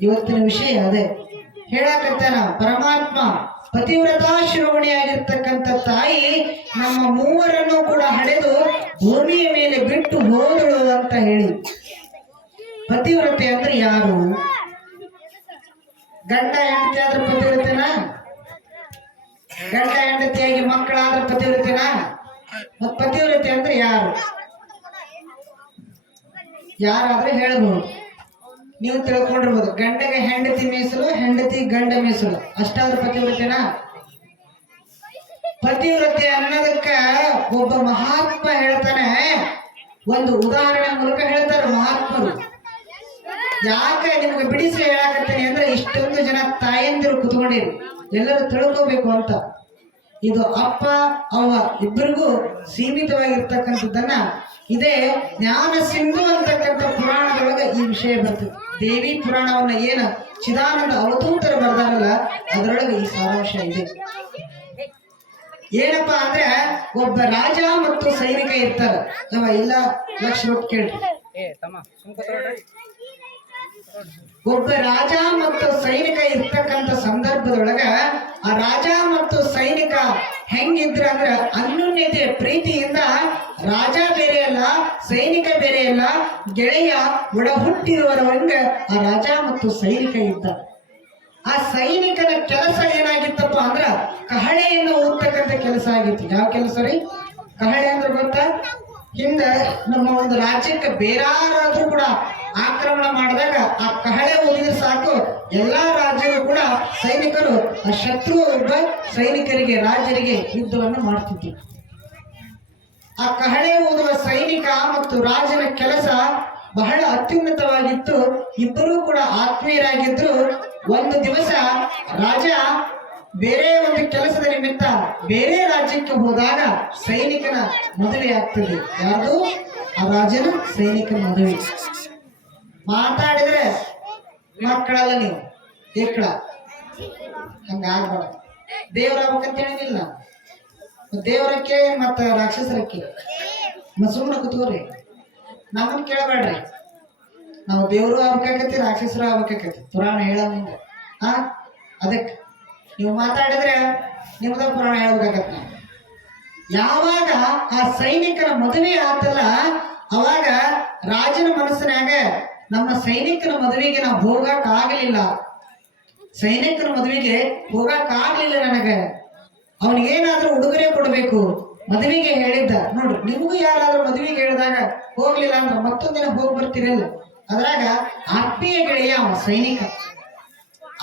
ಇವತ್ತಿನ ವಿಷಯ ಅದೇ. ಹೇಳಕತ್ತಾನ ಪರಮಾತ್ಮ ಪತಿವ್ರತಾ ಶಿರೋಮಣಿಯಾಗಿರ್ತಕ್ಕಂಥ ತಾಯಿ ನಮ್ಮ ಮೂವರನ್ನು ಕೂಡ ಹಡೆದು ಭೂಮಿಯ ಮೇಲೆ ಬಿಟ್ಟು ಹೋದಳು ಅಂತ ಹೇಳಿ. ಪತಿವ್ರತೆ ಅಂದ್ರೆ ಯಾರು? ಗಂಡ ಹೆಂಡತಿ ಆದ್ರೆ ಪತಿವ್ರತೆನ? ಗಂಡ ಹೆಂಡತಿಯಾಗಿ ಮಕ್ಕಳಾದ್ರೆ ಪತಿವ್ರತೆನ? ಮತ್ ಪತಿವ್ರತೆ ಅಂದ್ರೆ ಯಾರು? ಯಾರಾದ್ರೆ ಹೇಳ್ಬೋದು. ನೀವು ತಿಳ್ಕೊಂಡಿರ್ಬೋದು ಗಂಡಗೆ ಹೆಂಡತಿ ಮೀಸಲು, ಹೆಂಡತಿ ಗಂಡ ಮೀಸಲು. ಅಷ್ಟಾದ್ರೂ ಪತಿವ್ರತೆನಾ ಪತಿವ್ರತೆ ಅನ್ನೋದಕ್ಕ ಒಬ್ಬ ಮಹಾತ್ಮ ಹೇಳ್ತಾನೆ. ಒಂದು ಉದಾಹರಣೆ ಮೂಲಕ ಹೇಳ್ತಾರೆ ಮಹಾತ್ಮರು. ಯಾಕೆ ನಿಮ್ಗೆ ಬಿಡಿಸಿ ಹೇಳಾಕತ್ತೇನೆ ಅಂದ್ರೆ ಇಷ್ಟೊಂದು ಜನ ತಾಯಂದಿರು ಕುತ್ಕೊಂಡಿರು. ಎಲ್ಲರೂ ತಿಳ್ಕೋಬೇಕು ಅಂತ. ಇದು ಅಪ್ಪ ಅವ್ವ ಇಬ್ಬರಿಗೂ ಸೀಮಿತವಾಗಿರ್ತಕ್ಕಂಥದ್ದನ್ನ ಇದೇ ಜ್ಞಾನ ಸಿಂಧು ಅಂತಕ್ಕಂಥ ಪುರಾಣದೊಳಗೆ ಈ ವಿಷಯ ಬರ್ತದೆ. ದೇವಿ ಪುರಾಣವನ್ನ ಏನ ಚಿದಾನಂದ ಅವಧೂತರ ಬರ್ದಾರಲ್ಲ ಅದರೊಳಗೆ ಈ ಸಾರಾಂಶ ಇದೆ. ಏನಪ್ಪಾ ಅಂದ್ರೆ ಒಬ್ಬ ರಾಜ ಮತ್ತು ಸೈನಿಕ ಇರ್ತಾರ. ಅವ ಇಲ್ಲ ಲಕ್ಷ ರೂಪಾಯಿ ಕೇಳ್ರಿ. ಒಬ್ಬ ರಾಜ ಮತ್ತು ಸೈನಿಕ ಇರ್ತಕ್ಕಂಥ ಸಂದರ್ಭದೊಳಗ ಆ ರಾಜ ಹೆಂಗಿದ್ರ ಅಂದ್ರ ಅನ್ಯೋನ್ಯತೆ, ಪ್ರೀತಿಯಿಂದ ರಾಜ ಬೇರೆ ಅಲ್ಲ, ಸೈನಿಕ ಬೇರೆ ಅಲ್ಲ, ಗೆಳೆಯ ಒಡ ಹುಟ್ಟಿರುವವರಂಗ ಆ ರಾಜ ಮತ್ತು ಸೈನಿಕ ಇದ್ದ ಆ ಸೈನಿಕನ ಕೆಲಸ ಏನಾಗಿತ್ತಪ್ಪ ಅಂದ್ರ ಕಹಳೆಯನ್ನು ಊದ್ತಕ್ಕಂಥ ಕೆಲಸ ಆಗಿತ್ತು. ಯಾವ ಕೆಲಸ ರೀ? ಕಹಳೆ ಅಂದ್ರೆ ಗೊತ್ತಾ? ಹಿಂದ ನಮ್ಮ ಒಂದು ರಾಜ್ಯಕ್ಕೆ ಬೇರಾರಾದ್ರೂ ಕೂಡ ಆಕ್ರಮಣ ಮಾಡಿದಾಗ ಆ ಕಹಳೆ ಊದಿದ್ರೆ ಸಾಕು. ಎಲ್ಲಾ ರಾಜ್ಯಗಳು ಕೂಡ ಸೈನಿಕರು, ಆ ಶತ್ರು ಒಬ್ಬ ಸೈನಿಕರಿಗೆ, ರಾಜರಿಗೆ ಯುದ್ಧವನ್ನು ಮಾಡ್ತಿದ್ರು. ಆ ಕಹಳೆ ಓದುವ ಸೈನಿಕ ಮತ್ತು ರಾಜನ ಕೆಲಸ ಬಹಳ ಅತ್ಯುನ್ನತವಾಗಿತ್ತು. ಇಬ್ಬರೂ ಕೂಡ ಆತ್ಮೀಯರಾಗಿದ್ರು. ಒಂದು ದಿವಸ ರಾಜ ಬೇರೆ ಒಂದು ಕೆಲಸದ ನಿಮಿತ್ತ ಬೇರೆ ರಾಜ್ಯಕ್ಕೆ ಹೋದಾಗ ಸೈನಿಕನ ಮದುವೆ ಆಗ್ತದೆ ಯಾರು ಆ ರಾಜನ ಸೈನಿಕನ ಮದುವೆ. ಮಾತಾಡಿದ್ರೆ ಮಕ್ಕಳಲ್ಲ ನೀವು. ಏಕಳ ಹಂಗಾಗ್ಬಾರ್ದು ದೇವ್ರ ಆಗ್ಬೇಕಂತ ಹೇಳಿದಿಲ್ಲ ದೇವರಕ್ಕೆ ಮತ್ತ ರಾಕ್ಷಸರಕ್ಕೆ ಮತ್ ಸುಮ್ಮನೆ ಕೂತ್ಕೋರಿ. ನಮ್ಮನ್ನ ಕೇಳಬೇಡ್ರಿ. ನಾವು ದೇವರು ಆಗ್ಬೇಕಾಕತಿ ರಾಕ್ಷಸರು ಆಗ್ಬೇಕಾಕತಿ ಪುರಾಣ ಹೇಳಲ್ಲ ಮುಂದೆ ಹಾ ಅದಕ್ಕೆ. ನೀವು ಮಾತಾಡಿದ್ರೆ ನಿಮ್ದ ಪುರಾಣ ಹೇಳ್ಬೇಕಾಗತ್ತೆ ಯಾವಾಗ ಆ ಸೈನಿಕರ ಮದುವೆ ಆತಲ್ಲ, ಅವಾಗ ರಾಜನ ಮನಸ್ಸಿನಾಗ ನಮ್ಮ ಸೈನಿಕರ ಮದುವೆಗೆ ನಾವು ಹೋಗಕ್ ಆಗಲಿಲ್ಲ ಸೈನಿಕರ ಮದುವೆಗೆ ಹೋಗಕ್ ಆಗ್ಲಿಲ್ಲ ನನಗೆ ಅವನಿಗೇನಾದ್ರೂ ಉಡುಗೊರೆ ಕೊಡಬೇಕು. ಮದುವೆಗೆ ಹೇಳಿದ್ದ. ನೋಡ್ರಿ, ನಿಮಗೂ ಯಾರಾದ್ರೂ ಮದುವೆಗೆ ಹೇಳಿದಾಗ ಹೋಗ್ಲಿಲ್ಲ ಅಂದ್ರೆ ಮತ್ತೊಂದಿನ ಹೋಗಿ ಬರ್ತಿರಲ್ಲ. ಅದ್ರಾಗ ಆತ್ಮೀಯ ಗೆಳೆಯ ಅವ ಸೈನಿಕ.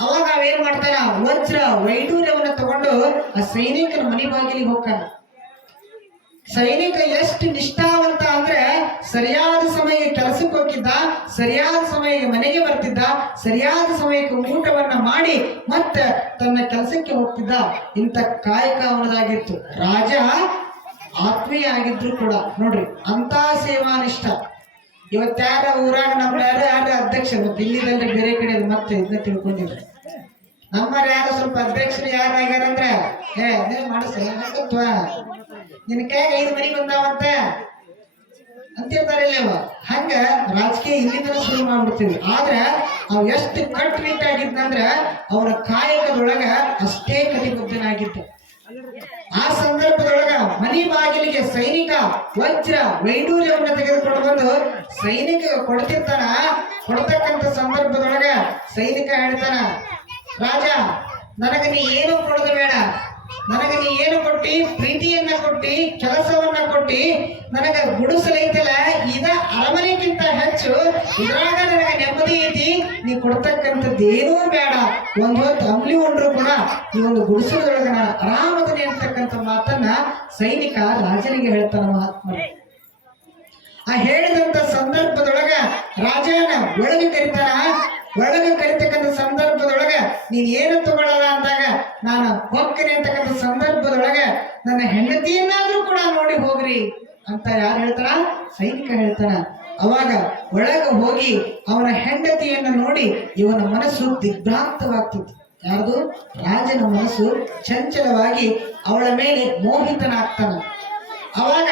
ಅವಾಗ ಅವೇನ್ ಮಾಡ್ತಾನ? ವಜ್ರ ವೈಡೂರ್ಯವನ್ನ ತಗೊಂಡು ಆ ಸೈನಿಕನ ಮನೆ ಬಾಗಿಲಿಗೆ ಹೋಗ್ತಾನ. ಸೈನಿಕ ಎಷ್ಟು ನಿಷ್ಠಾವಂತ ಅಂದ್ರೆ ಸರಿಯಾದ ಸಮಯಕ್ಕೆ ಕೆಲಸಕ್ಕೆ ಹೋಗಿದ್ದ, ಸರಿಯಾದ ಸಮಯಕ್ಕೆ ಮನೆಗೆ ಬರ್ತಿದ್ದ, ಸರಿಯಾದ ಸಮಯಕ್ಕೆ ಊಟವನ್ನ ಮಾಡಿ ಮತ್ತೆ ತನ್ನ ಕೆಲಸಕ್ಕೆ ಹೋಗ್ತಿದ್ದ. ಇಂಥ ಕಾಯಕ ಅವನದಾಗಿತ್ತು. ರಾಜ ಆತ್ಮೀಯ ಆಗಿದ್ರು ಕೂಡ. ನೋಡ್ರಿ ಅಂತ ಸೇವಾನಿಷ್ಠ. ಇವತ್ತಾರ ಊರಾಗ ನಮ್ಮ ಯಾರ ಯಾರ ಮತ್ತೆ ದಿಲ್ಲಿದಲ್ಲಿ ಬೇರೆ ಕಡೆ ಮತ್ತೆ ಇದನ್ನ ತಿಳ್ಕೊಂಡಿದ್ರು. ನಮ್ಮವ್ರು ಯಾರು ಸ್ವಲ್ಪ ಅಧ್ಯಕ್ಷರು ಯಾರಾಗ್ಯಾರಂದ್ರೆ, ಏ ಅದೇ ಮಾಡಿಸ್ವ ನಿನ್ನ ಕೈಯಾಗ ಐದು ಮನಿ ಬಂದಾವಂತ. ಅಂತಿರ್ತಾರಲ್ಲವ ಹಂಗ ರಾಜಕೀಯ ಇಲ್ಲಿಂದ ಶುರು ಮಾಡ್ಬಿಡ್ತೀವಿ. ಆದ್ರೆ, ಅವ್ ಎಷ್ಟು ಕಟ್ಟುನಿಟ್ಟಾಗಿದ್ನಂದ್ರ ಅವರ ಕಾಯಕದೊಳಗ ಅಷ್ಟೇ ಕಟಿಬದ್ಧನಾಗಿದ್ದ. ಆ ಸಂದರ್ಭದೊಳಗ ಮನಿ ಬಾಗಿಲಿಗೆ ಸೈನಿಕ ವಜ್ರ ವೈಡೂರ್ಯವನ್ನ ತೆಗೆದುಕೊಂಡು ಬಂದು ಸೈನಿಕ ಕೊಡ್ತಿರ್ತಾನ. ಕೊಡ್ತಕ್ಕಂತ ಸಂದರ್ಭದೊಳಗ ಸೈನಿಕ ಹೇಳ್ತಾನ ರಾಜ, ನನಗೆ ನೀ ಏನು ಕೊಡೋದು ಬೇಡ. ನನಗೆ ನೀ ಏನು ಕೊಟ್ಟಿ? ಪ್ರೀತಿಯನ್ನ ಕೊಟ್ಟಿ, ಕೆಲಸವನ್ನ ಕೊಟ್ಟಿ, ನನಗೆ ಗುಡಿಸಲೈತಲ್ಲ ಇದ ಅರಮನೆಗಿಂತ ಹೆಚ್ಚು, ಇದ್ರಾಗ ನನಗೆ ನೆಮ್ಮದಿ ಐತಿ. ನೀ ಕೊಡ್ತಕ್ಕಂಥದ್ದು ಏನೂ ಬೇಡ. ಒಂದು ಹೊತ್ತು ಅಂಬ್ಲಿ ಉಂಡ್ರು ಕೂಡ, ಈ ಒಂದು ಗುಡಿಸಲದೊಳಗೆ ನಾನು ಆರಾಮದನೆ ಅಂತಕ್ಕಂಥ ಮಾತನ್ನ ಸೈನಿಕ ರಾಜನಿಗೆ ಹೇಳ್ತಾನ ಮಹಾತ್ಮ ಆ ಹೇಳಿದಂತ ಸಂದರ್ಭದೊಳಗ ರಾಜನ ಒಳಗೆ ಕರಿತಾನ. ಒಳಗೆ ಕರಿತಕ್ಕಂಥ ಸಂದರ್ಭದೊಳಗ ನೀನ್ ಏನು ತಗೊಳ್ಳಲ್ಲ ಅಂದಾಗ ನಾನು ಹೋಗ್ತೀನಿ ಅಂತಕ್ಕಂಥ ಸಂದರ್ಭದೊಳಗ ನನ್ನ ಹೆಂಡತಿಯನ್ನಾದ್ರೂ ಕೂಡ ನೋಡಿ ಹೋಗ್ರಿ ಅಂತ ಯಾರು ಹೇಳ್ತಾರ? ಸೈನಿಕ ಹೇಳ್ತಾನ. ಅವಾಗ ಒಳಗ ಹೋಗಿ ಅವನ ಹೆಂಡತಿಯನ್ನು ನೋಡಿ ಇವನ ಮನಸ್ಸು ದಿಗ್ಭ್ರಾಂತವಾಗ್ತಿತ್ತು. ಯಾರ್ದು? ರಾಜನ ಮನಸ್ಸು ಚಂಚಲವಾಗಿ ಅವಳ ಮೇಲೆ ಮೋಹಿತನಾಗ್ತಾನ. ಅವಾಗ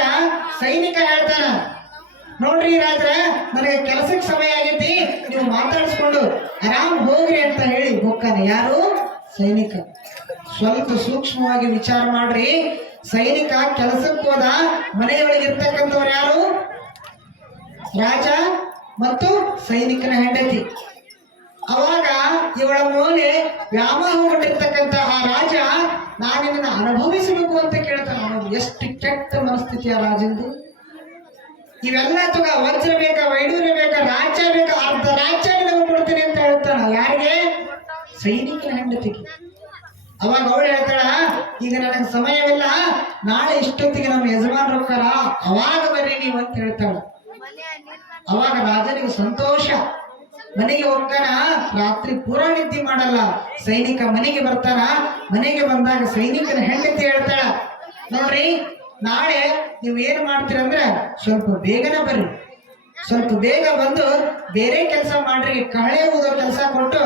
ಸೈನಿಕ ಹೇಳ್ತಾನ ನೋಡ್ರಿ ರಾಜ್ರ ನನಗೆ ಕೆಲಸಕ್ಕೆ ಸಮಯ ಆಗೈತಿ, ನೀವು ಮಾತಾಡಿಸ್ಕೊಂಡು ಆರಾಮ್ ಹೋಗ್ರಿ ಅಂತ ಹೇಳಿ ಹೋಗ್ತಾನೆ ಯಾರು? ಸೈನಿಕ. ಸ್ವಲ್ಪ ಸೂಕ್ಷ್ಮವಾಗಿ ವಿಚಾರ ಮಾಡ್ರಿ. ಸೈನಿಕ ಕೆಲಸಕ್ಕೆ ಹೋದ, ಮನೆಯೊಳಗೆ ಇರ್ತಕ್ಕಂಥವ್ರು ಯಾರು? ರಾಜ ಮತ್ತು ಸೈನಿಕನ ಹೆಂಡತಿ. ಅವಾಗ ಇವಳ ಮೇಲೆ ವ್ಯಾಮೋಹಗೊಂಡಿರ್ತಕ್ಕಂಥ ಆ ರಾಜ ನಾನಿನ್ನ ಅನುಭವಿಸಬೇಕು ಅಂತ ಕೇಳ್ತಾನೆ. ಎಷ್ಟು ಕೆಟ್ಟ ಮನಸ್ಥಿತಿ ಆ ರಾಜಂದು ಇವೆಲ್ಲ ತುಗ, ವಜ್ರ ಬೇಕಾ, ವೈಡೂರ್ಯ ಬೇಕಾ, ರಾಜ್ಯ ಬೇಕಾ, ಅರ್ಧ ರಾಜ್ಯ ನಮಗೆ ಕೊಡ್ತೀನಿ ಅಂತ ಹೇಳ್ತಾನ. ಯಾರಿಗೆ? ಸೈನಿಕನ ಹೆಂಡತಿಗೆ. ಅವಾಗ ಅವಳು ಹೇಳ್ತಾಳ, ಈಗ ನನಗೆ ಸಮಯವಿಲ್ಲ, ನಾಳೆ ಇಷ್ಟೊತ್ತಿಗೆ ನಮ್ಮ ಯಜಮಾನ್ ರೊಕ್ಕರ ಅವಾಗ ಬರ್ರಿ ನೀವು ಅಂತ ಹೇಳ್ತಾಳ. ಅವಾಗ ರಾಜನಿಗೆ ಸಂತೋಷ. ಮನೆಗೆ ಹೋಗ್ತಾನ, ರಾತ್ರಿ ಪೂರ ನಿದ್ದೆ ಮಾಡಲ್ಲ. ಸೈನಿಕ ಮನೆಗೆ ಬರ್ತಾನ, ಮನೆಗೆ ಬಂದಾಗ ಸೈನಿಕನ ಹೆಂಡತಿ ಹೇಳ್ತಾಳ, ನೋಡ್ರಿ ನಾಳೆ ನೀವು ಏನು ಮಾಡ್ತೀರಂದ್ರೆ ಸ್ವಲ್ಪ ಬೇಗನೆ ಬರ್ರಿ. ಸ್ವಲ್ಪ ಬೇಗ ಬಂದು ಬೇರೆ ಕೆಲಸ ಮಾಡ್ರಿ, ಕಳೆ ಓದೋ ಕೆಲಸ ಕೊಟ್ಟು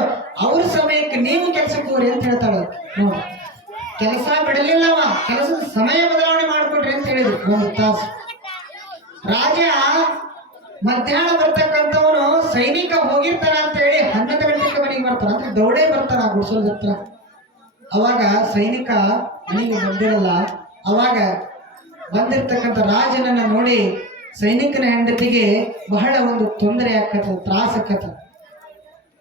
ಅವ್ರ ಸಮಯಕ್ಕೆ ನೀವು ಕೆಲಸಕ್ಕೆ ಹೋಗ್ರಿ ಅಂತ ಹೇಳ್ತಾಳೆ. ನೋಡಿ, ಕೆಲಸ ಬಿಡಲಿಲ್ಲವ, ಕೆಲಸದ ಸಮಯ ಬದಲಾವಣೆ ಮಾಡ್ಕೊಡ್ರಿ ಅಂತ ಹೇಳಿದ್ರು. ಒಂದು ತಾಸು. ರಾಜ ಮಧ್ಯಾಹ್ನ ಬರ್ತಕ್ಕಂಥವನು ಸೈನಿಕ ಹೋಗಿರ್ತಾರ ಅಂತ ಹೇಳಿ ಹನ್ನೊಂದು ಗಂಟೆಗೆ ಮನೆಗೆ ಬರ್ತಾರ ಅಂದ್ರೆ ದೌಡೇ ಬರ್ತಾರ ಗುಡ್ಸೋದ ಹತ್ರ. ಅವಾಗ ಸೈನಿಕ ಮನೆಗೆ ಬಂದಿರಲ್ಲ, ಅವಾಗ ಬಂದಿರ್ತಕ್ಕಂಥ ರಾಜನನ್ನ ನೋಡಿ ಸೈನಿಕನ ಹೆಂಡತಿಗೆ ಬಹಳ ಒಂದು ತೊಂದರೆ ಆಕತ್ತ ತ್ರಾಸ ಆಕತ್ತ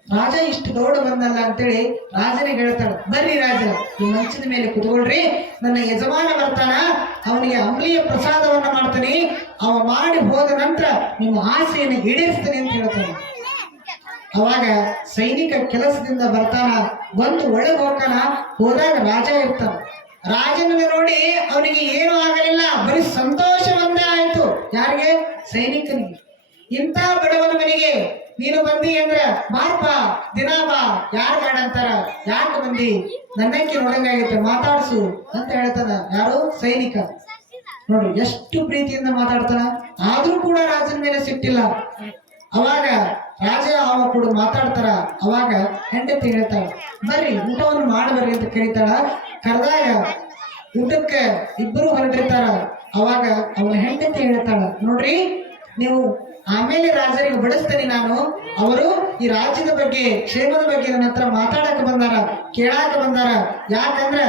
ರಾಜ ಇಷ್ಟು ದೌಡ ಬಂದಲ್ಲ ಅಂತೇಳಿ ರಾಜನಿಗೆ ಹೇಳ್ತಾಳೆ, ಬರ್ರಿ ರಾಜ, ಈ ಮಂಚದ ಮೇಲೆ ಕುತ್ಕೊಳ್ರಿ, ನನ್ನ ಯಜಮಾನ ಬರ್ತಾನ, ಅವನಿಗೆ ಅಮ್ಲಿಯ ಪ್ರಸಾದವನ್ನ ಮಾಡ್ತಾನೆ, ಅವ ಮಾಡಿ ಹೋದ ನಂತರ ನಿಮ್ಮ ಆಸೆಯನ್ನು ಈಡೇರಿಸ್ತಾನೆ ಅಂತ ಹೇಳ್ತಾನೆ. ಅವಾಗ ಸೈನಿಕ ಕೆಲಸದಿಂದ ಬರ್ತಾನ, ಬಂದು ಒಳಗೆ ಹೋಗ್ತಾನ, ಹೋದಾಗ ರಾಜ ಇರ್ತಾನ. ರಾಜನನ್ನ ನೋಡಿ ಅವನಿಗೆ ಏನೂ ಆಗಲಿಲ್ಲ, ಬರೀ ಸಂತೋಷ ಒಂದೇ ಆಯ್ತು. ಯಾರಿಗೆ? ಸೈನಿಕನಿಗೆ. ಇಂಥ ಬಡವನ ಮನೆಗೆ ನೀನು ಬಂದಿ ಅಂದ್ರೆ ಬಾರ್ಪ ದಿನ ಬಾ, ಯಾರು ಬೇಡ ಅಂತಾರ ಯಾಕೆ ಬಂದಿ? ನನ್ನಕ್ಕೆ ನೋಡಂಗಾಗೈತೆ ಮಾತಾಡ್ಸು ಅಂತ ಹೇಳ್ತಾನ ಯಾರು? ಸೈನಿಕ. ನೋಡ್ರಿ ಎಷ್ಟು ಪ್ರೀತಿಯಿಂದ ಮಾತಾಡ್ತಾನ? ಆದ್ರೂ ಕೂಡ ರಾಜನ ಮೇಲೆ ಸಿಟ್ಟಿಲ್ಲ. ಅವಾಗ ಕೂಡ ಮಾತಾಡ್ತಾರ, ಅವಾಗ ಹೆಂಡತಿ ಹೇಳ್ತಾಳ, ಬರ್ರಿ, ಊಟವನ್ನು ಮಾಡಬರ್ರಿ ಅಂತ ಕರೀತಾಳ. ಕರೆದಾಗ ಊಟಕ್ಕೆ ಇಬ್ಬರು ಹೊರಟಿರ್ತಾರ. ಅವಾಗ ಅವನ ಹೆಂಡತಿ ಹೇಳ್ತಾಳ, ನೋಡ್ರಿ, ನೀವು ಆಮೇಲೆ ರಾಜರಿಗೆ ಬಡಿಸ್ತೇನೆ ನಾನು. ಅವರು ಈ ರಾಜ್ಯದ ಬಗ್ಗೆ, ಕ್ಷೇಮದ ಬಗ್ಗೆ ನನ್ನ ಹತ್ರ ಮಾತಾಡಕ್ ಬಂದಾರ, ಕೇಳಾಕ ಬಂದಾರ. ಯಾಕಂದ್ರ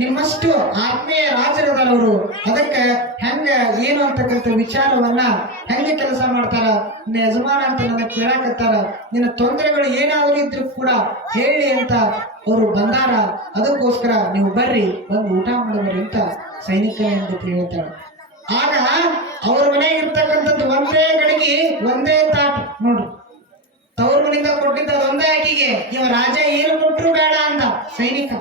ನಿಮ್ಮಷ್ಟು ಆತ್ಮೀಯ ರಾಜರದವರು ಅದಕ್ಕೆ ಹೆಂಗ ಏನು ಅಂತಕ್ಕಂಥ ವಿಚಾರವನ್ನ ಹೆಂಗೆ ಕೆಲಸ ಮಾಡ್ತಾರ? ನಿನ್ನ ಯಜಮಾನ ಅಂತ ನನ್ನ ಕೇಳಾಕತ್ತಾರ. ನಿನ್ನ ತೊಂದರೆಗಳು ಏನಾದರೂ ಇದ್ರು ಕೂಡ ಹೇಳಿ ಅಂತ ಅವರು ಬಂದಾರ. ಅದಕ್ಕೋಸ್ಕರ ನೀವು ಬರ್ರಿ, ಬಂದು ಊಟ ಮಾಡಬರ್ರಿ ಅಂತ ಸೈನಿಕ ಅಂತ ಹೇಳ್ತಾಳೆ ಆಗ ಅವ್ರ ಮನೆ ಇರ್ತಕ್ಕಂಥದ್ದು ಒಂದೇ ಗಳಿಗೆ ಒಂದೇ ತಾಟ್ ನೋಡ್ರಿ. ತವ್ರ ಮನೆಯಿಂದ ಕೊಟ್ಟಿದ್ದ ಒಂದೇ ಆಕಿಗೆ ಇವ ರಾಜ ಏನು ಕೊಟ್ಟರು ಬೇಡ ಅಂತ ಸೈನಿಕ.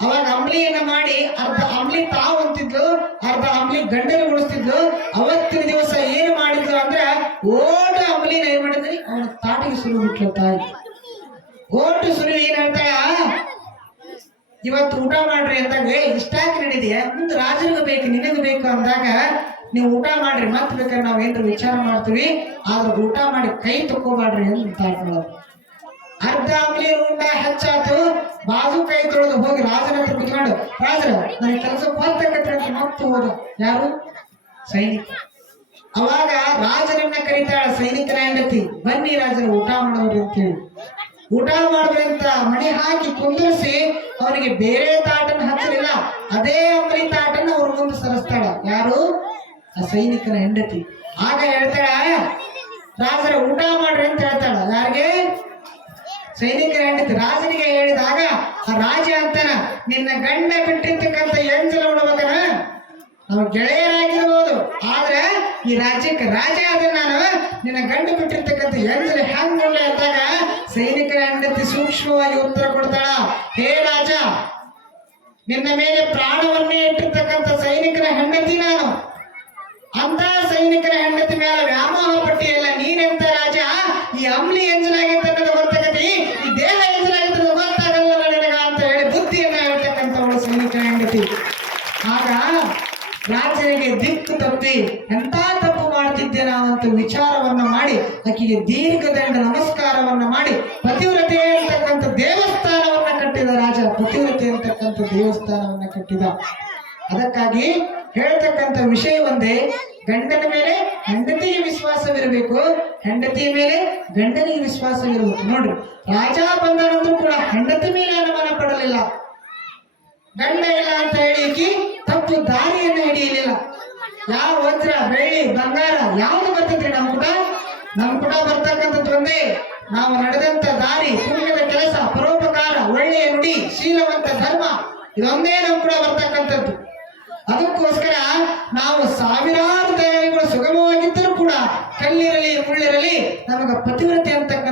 ಅವಾಗ ಅಂಬ್ಲಿಯನ್ನ ಮಾಡಿ, ಅರ್ಧ ಅಂಬ್ಲಿ ತಾವು ಅಂತಿದ್ಲು, ಅರ್ಧ ಅಂಬ್ಲಿ ಗಂಡನ ಉಳಿಸ್ತಿದ್ಲು. ಅವತ್ತಿನ ದಿವಸ ಏನು ಮಾಡಿದ್ಲು ಅಂದ್ರೆ, ಓಟ ಅಂಬ್ಲಿನ ಏನ್ ಮಾಡಿದ್ರಿ ಅವನ ತಾಟಿಗೆ ಸುರು ಬಿಟ್ಲು ತಾಯಿ ಓಟು ಸುರು ಏನಂತ ಇವತ್ತು ಊಟ ಮಾಡ್ರಿ ಅಂದಾಗ ಇಷ್ಟಾಗಿ ನಡೀದಿಯ ಮುಂದೆ ರಾಜನಿಗೆ ಬೇಕು, ನಿನಗೆ ಬೇಕು ಅಂದಾಗ, ನೀವು ಊಟ ಮಾಡ್ರಿ ಮತ್ ಬೇಕಾದ್ರೆ ನಾವೇನ್ರ ವಿಚಾರ ಮಾಡ್ತೀವಿ. ಆದ್ರೆ ಊಟ ಮಾಡಿ ಕೈ ತಕ್ಕೋಬಾಡ್ರಿ ಅಂತ ಅರ್ಧ ಅಂಬ್ಲಿ ಊಟ ಹೆಚ್ಚಾತು. ಬಾಜು ಹೋಗಿ ರಾಜನ ಹತ್ರ ಕುತ್ಕೊಂಡು, ರಾಜರ, ನನಗೆ ಕೆಲಸ ಹೋಗ್ತಕ್ಕಂಥ ಅಂತ ಮತ್ತೆ ಹೋದ. ಯಾರು? ಸೈನಿಕ. ಅವಾಗ ರಾಜನನ್ನ ಕರೀತಾಳ ಸೈನಿಕನ ಹೆಂಡತಿ, ಬನ್ನಿ ರಾಜರು, ಊಟ ಮಾಡೋರು ಅಂತೇಳಿ. ಊಟ ಅಂತ ಮಣಿ ಹಾಕಿ ಕುಂದಿರಿಸಿ, ಅವನಿಗೆ ಬೇರೆ ತಾಟನ್ನು ಹಚ್ಚಲಿಲ್ಲ. ಅದೇ ಅಂಬರಿ ತಾಟನ್ನ ಅವ್ರ ಮುಂದೆ ಸರಿಸ್ತಾಳ. ಯಾರು? ಆ ಸೈನಿಕನ ಹೆಂಡತಿ. ಆಗ ಹೇಳ್ತಾಳ, ರಾಜರ, ಊಟ ಮಾಡ್ರಿ ಅಂತ ಹೇಳ್ತಾಳ. ಯಾರಿಗೆ? ಸೈನಿಕರ ಹೆಂಡತಿ ರಾಜನಿಗೆ ಹೇಳಿದಾಗ, ಆ ರಾಜ ಅಂತಾನ, ನಿನ್ನ ಗಂಡ ಬಿಟ್ಟಿರ್ತಕ್ಕಂಥ ಎಂಜಲ ಉಣಬೇಕನ ನಾವು ಗೆಳೆಯರಾಗಿರ್ಬೋದು. ಆದ್ರೆ ಈ ರಾಜ್ಯಕ್ಕೆ ರಾಜ ಆದ ನಾನು, ನಿನ್ನ ಗಂಡು ಬಿಟ್ಟಿರ್ತಕ್ಕಂಥ ಎಂಜಲ ಹೆಂಗ್ ಅಂದಾಗ, ಸೈನಿಕರ ಹೆಂಡತಿ ಸೂಕ್ಷ್ಮವಾಗಿ ಉತ್ತರ ಕೊಡ್ತಾಳ, ಹೇ ರಾಜ, ನಿನ್ನ ಮೇಲೆ ಪ್ರಾಣವನ್ನೇ ಇಟ್ಟಿರ್ತಕ್ಕಂಥ ಸೈನಿಕರ ಹೆಂಡತಿ ನಾನು. ಅಂತ ಸೈನಿಕರ ಹೆಂಡತಿ ಮೇಲೆ ವ್ಯಾಮೋಹ ಪಟ್ಟಿಯಲ್ಲ ನೀನೆಂತ ರಾಜ? ಈ ಅಂಬ್ಲಿ ಎಂಜಲಾಗಿತ್ತು ಗೊತ್ತಾಗತಿ ಈ ದೇಹ ಎದುರಾಗಿದ್ರೆ ಗೊತ್ತಾಗಲ್ಲ ನಿನಗ ಅಂತ ಹೇಳಿ ಬುದ್ಧಿಯನ್ನ ಹೇಳ್ತಕ್ಕಂಥವಳು ಸೈನಿಕರ ಹೆಂಡತಿ. ಆಗ ರಾಜನಿಗೆ ದಿಕ್ಕು ತಪ್ಪಿ ಎಂತ ತಪ್ಪು ಮಾಡ್ತಿದ್ದೆ ನಾವಂತ ವಿಚಾರವನ್ನ ಮಾಡಿ, ಆಕೆಗೆ ದೀರ್ಘದಂಡ ನಮಸ್ಕಾರವನ್ನ ಮಾಡಿ, ಪತಿವ್ರತೆ ಅಂತಕ್ಕಂಥ ದೇವಸ್ಥಾನವನ್ನ ಕಟ್ಟಿದ ರಾಜ, ಪತಿವ್ರತೆ ಅಂತಕ್ಕಂಥ ದೇವಸ್ಥಾನವನ್ನ ಕಟ್ಟಿದ. ಅದಕ್ಕಾಗಿ ಹೇಳ್ತಕ್ಕಂಥ ವಿಷಯ ಒಂದೇ, ಗಂಡನ ಮೇಲೆ ಹೆಂಡತಿಗೆ ವಿಶ್ವಾಸವಿರಬೇಕು. ಹೆಂಡತಿಯ ಮೇಲೆ ಗಂಡನಿಗೆ ವಿಶ್ವಾಸವಿರಬೇಕು. ನೋಡ್ರಿ, ರಾಜ ಬಂದನಂತೂ ಕೂಡ ಹೆಂಡತಿ ಮೇಲೆ ಅನುಮಾನ ಪಡಲಿಲ್ಲ. ಗಂಡ ಇಲ್ಲ ಅಂತ ಹೇಳಿ ತಪ್ಪು ದಾರಿಯನ್ನು ಹಿಡಿಯಲಿಲ್ಲ. ಯಾವ ವಜ್ರ, ಬೆಳ್ಳಿ, ಬಂಗಾರ, ಯಾವ್ದು ಬರ್ತದ್ರಿ ನಮ್ ಕೂಡ ನಮ್ ಕೂಡ ಬರ್ತಕ್ಕಂಥದ್ದು ಒಂದೇ, ನಾವು ನಡೆದಂತ ದಾರಿ, ಪುಣ್ಯದ ಕೆಲಸ, ಪರೋಪಕಾರ, ಒಳ್ಳೆಯ ನುಡಿ, ಶೀಲವಂತ ಧರ್ಮ, ಇದೊಂದೇ ನಮ್ ಕೂಡ ಬರ್ತಕ್ಕಂಥದ್ದು. ಅದಕ್ಕೋಸ್ಕರ ನಾವು ಸಾವಿರಾರು ದೈವಗಳು ಸುಗಮವಾಗಿದ್ದರೂ ಕೂಡ ಕಲ್ಲಿರಲಿ ಮುಳ್ಳಿರಲಿ ನಮಗೆ ಪತಿವ್ರತೆ ಅಂತಕ್ಕಂಥ